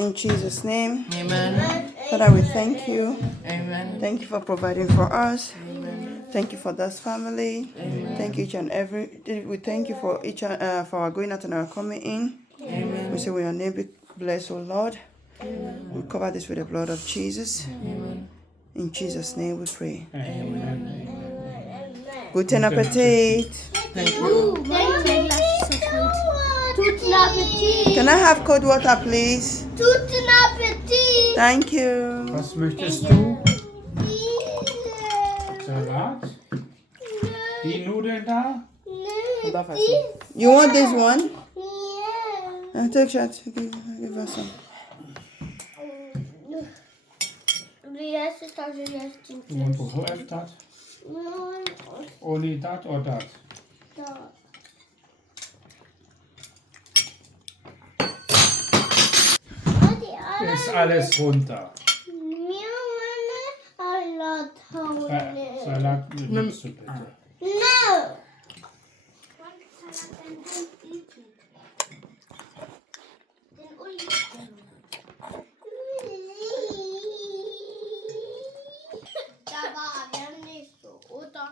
In Jesus' name. Amen. Father, we thank you. Amen. Thank you for providing for us. Amen. Thank you for this family. Amen. Thank you each and every. We thank you for for our going out and our coming in. Amen. We say, "Will your name be blessed, O Lord?" Amen. We cover this with the blood of Jesus. Amen. In Jesus' name we pray. Amen. Guten Appetit. Thank you. Guten Appetit. Can I have cold water, please? Guten Appetit. Thank you. Was möchtest du? Salat? Die Nudeln da? You want this one? Yeah. Take shot. Give us some. Wie heißt es also jetzt? Und wo ist das? Ohne das oder das? Da. Ist alles runter. Salat nimmst du bitte. No. Da war er nicht so, oder?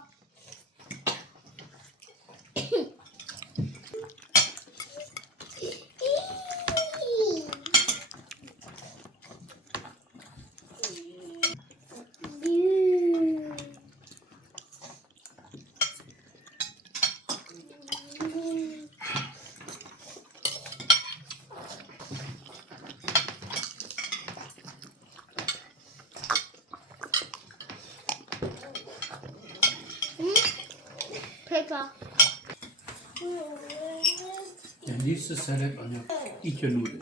Pepper. Den nächste Salat an der Ike-Nudel.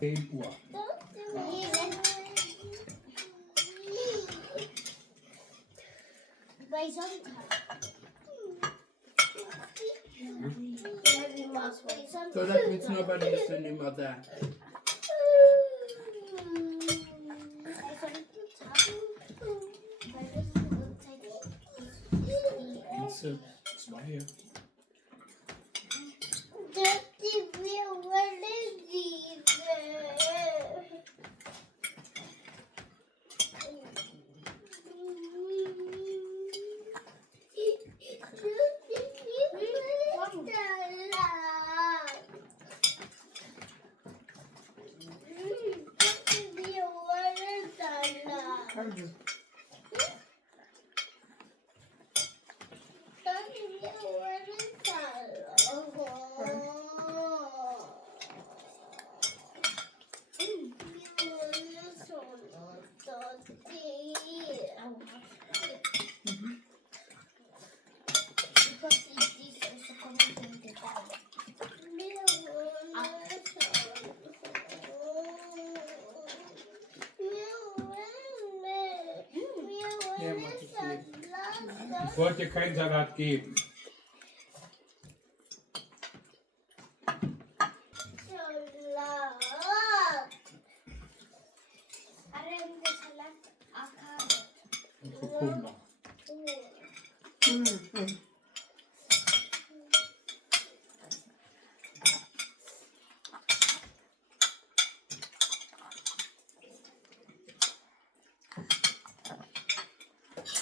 Februar. Bei Sonntag. So that means nobody is anymore there. Ganze zwei. Ich wollte dir keinen Salat geben. Kurkuma.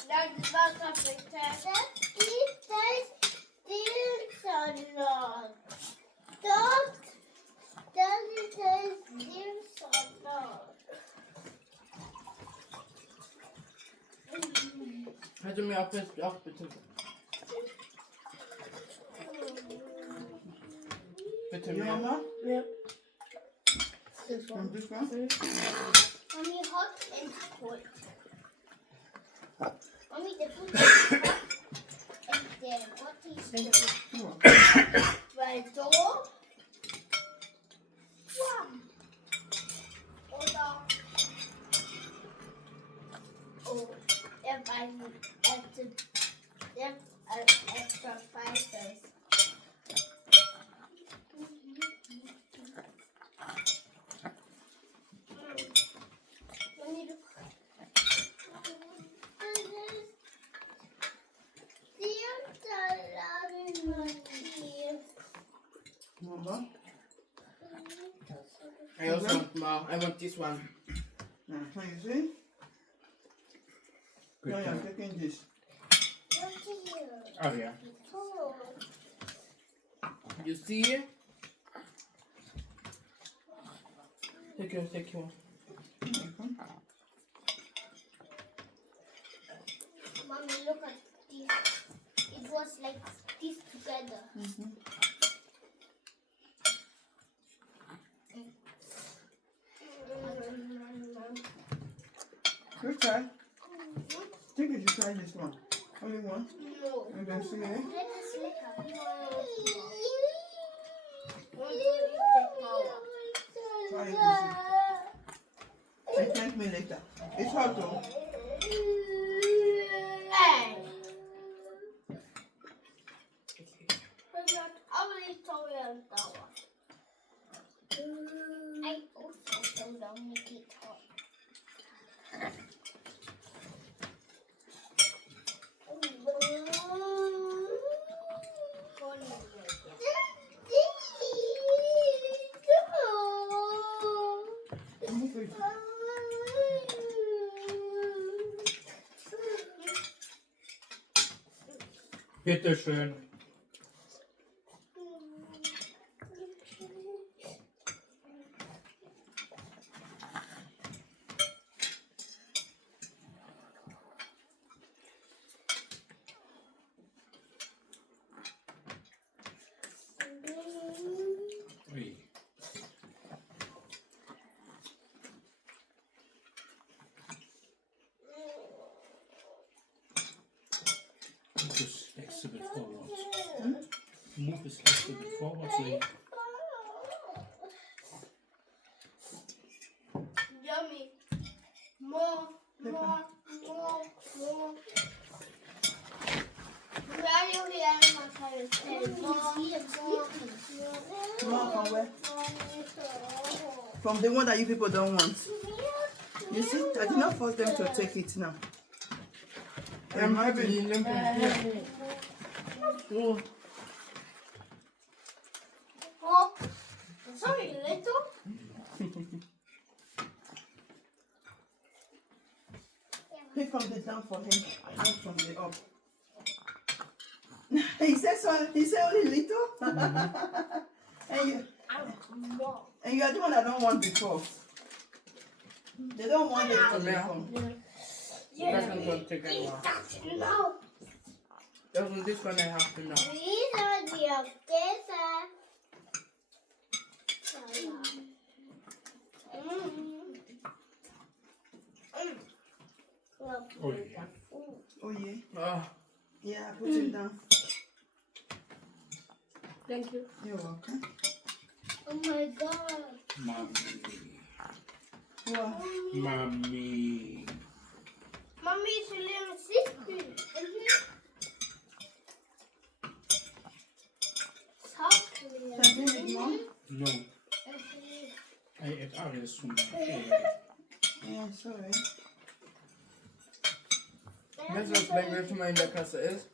Das Wasser bitte. Das ist das Dillsalat. Dort, das ist das Dillsalat. Hätte mir auch bitte. Bitte mehr. Yeah. This one. Mommy, hot and cold. Mommy, the food is hot and then what is the Weil so warm. Oder oh, er weiß nicht. Er hat extra spices. more. I want this one. You see? Good Now you're job. taking this. Look here. Oh yeah. Oh. You see? Take yours, take yours. Okay. Mommy, look at this. It was like this together. Good try. I think you should try this one. Only one. No. You can see it. Let us look at Try it. And thank me later. It's hot though. I also told them make it hot. Bitte schön. Ui. Move this next a bit forward. Move this next a bit forward so you... Yummy. More. Where you hear my parents say more. More from where? From the one that you people don't want. You see, I did not force them to take it now. I'm having limp. Oh, Oh, sorry, little. Pick from the down for him, not from the up. He said so. He said only little. And you are the one that don't want before. They don't want it from before. that one don't take any more. No. This one I have to know. These are the Oh yeah. Oh yeah. Oh, Yeah, put it down. Thank you. You're welcome. Oh my god. Mommy. Wow. Mommy. Mommy is really sick. Can I do it, Mom? No. I ate alles from my Yeah, sorry. weißt du, was gleich jetzt mal in der Kasse ist?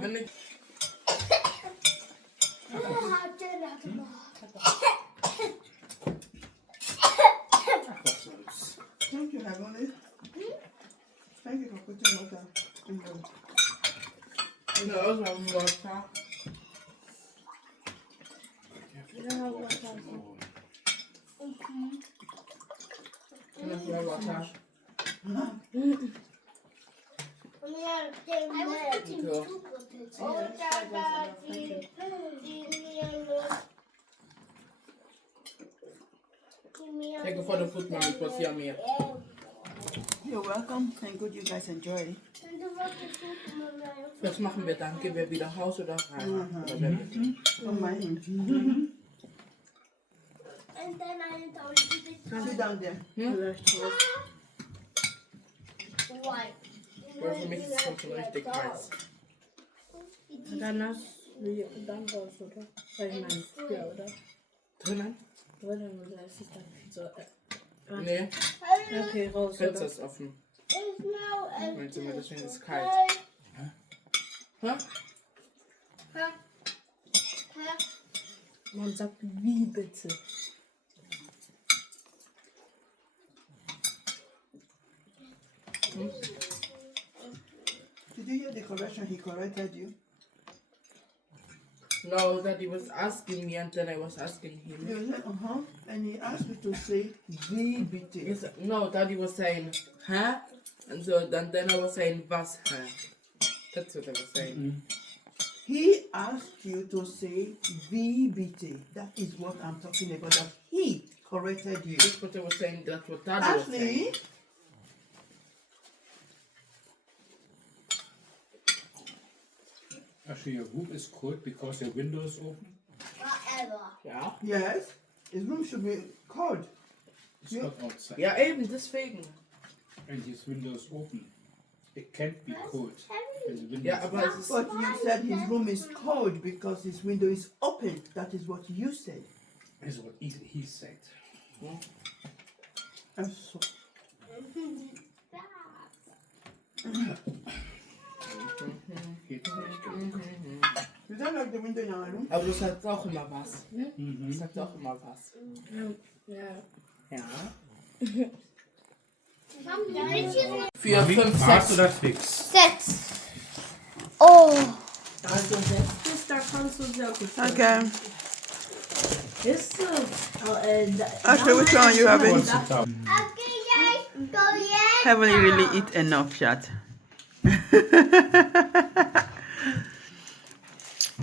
Wenn ich... Was soll's. Thank you, Heavenly. Thank you for putting water in the... No, also haben wir Wasser. Das war Wasser. I was putting two potatoes. Oh, Dada, Thank you for the food, mommy. It was yummy. You're welcome. Thank God you guys enjoy. Was machen wir dann? Gehen wir wieder Haus oder rein? Oder werden wir? Oh my. And then I told you Sit down there. why. Weil für mich ist es schon richtig heiß. Danach, dann raus, oder? Weil ich meine, früher, oder? Drinnen? Drinnen, oder ist es dann so? Nee, Okay, raus, Fenster oder? ist offen. It's now Mein Zimmer, deswegen ist es kalt. Hä? Man sagt, wie bitte? Did you hear the correction? He corrected you. No, that he was asking me and then I was asking him. You said, and he asked you to say VBT. Yes, no, Daddy was saying, huh? And so then I was saying, was, huh? That's what I was saying. He asked you to say VBT. That is what I'm talking about. That he corrected you. That's what I was saying. That's what Daddy was saying. Ashley, Actually, your room is cold because your window is open. Whatever. Ja. yes, his room should be cold. It's hot outside. Ja, eben, deswegen. And his window is open. It can't be cold. When the window Ja, is aber es ist... But you said his room is cold because his window is open. That is what you said. is what he said. And so, Geht's nicht. you don't like the window in our room? Aber du sagst auch immer was. Du sagst auch immer was. Ja. Ja. 4, 4, 5, Fast 6. oder fix? 6. Oh. Also letztes, da kannst du sehr gut. Okay. Ist so. Ashley, which one are you having? What's it up? Okay, guys. Go, yes. Haven't you really eat enough, chat?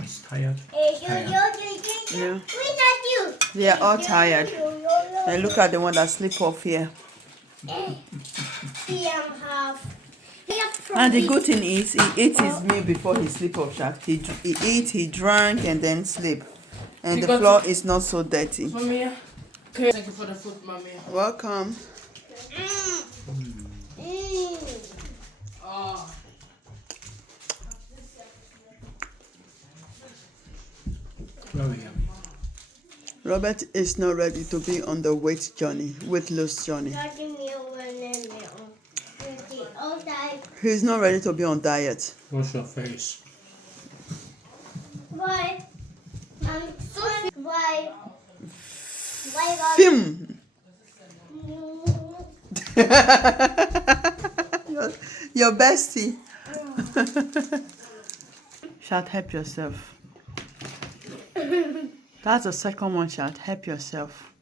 He's tired. Yeah. We not you. They are all tired. And look at the one that sleep off here. See, I'm half. And the good thing is, he ate his meal before he sleep off, chat. He ate, he drank, and then sleep. And She the got floor is not so dirty. Mommy. Okay. Thank you for the food, Mommy. Welcome. Oh. Very yummy. Robert is not ready to be on the weight loss journey. He's not ready to be on diet. Wash your face. Why? Why? Film. Your bestie. Shout, help yourself. That's the second one, shout, help yourself.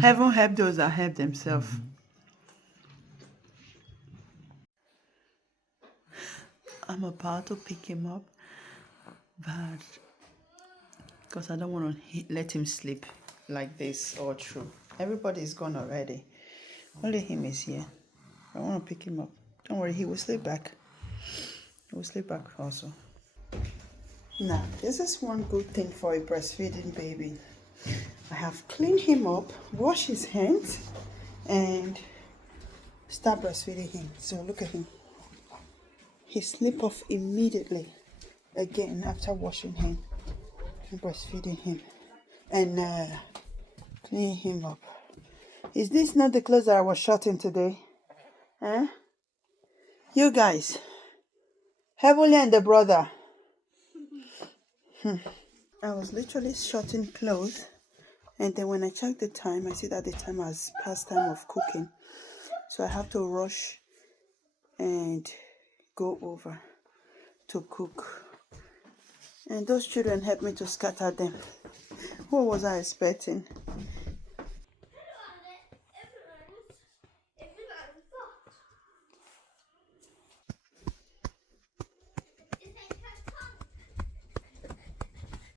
Heaven help those that help themselves. I'm about to pick him up, but because I don't want to let him sleep like this all through. Everybody is gone already. Only him is here. I want to pick him up. Don't worry, he will sleep back. He will sleep back also. Now, this is one good thing for a breastfeeding baby. I have cleaned him up, washed his hands, and start breastfeeding him. So look at him. He sleep off immediately. Again, after washing him and breastfeeding him and cleaning him up. Is this not the clothes that I was shorting today? Huh? You guys, Heavenly and the brother. I was literally shorting clothes, and then when I checked the time, I see that the time has past time of cooking. So I have to rush and go over to cook. And those children helped me to scatter them. What was I expecting?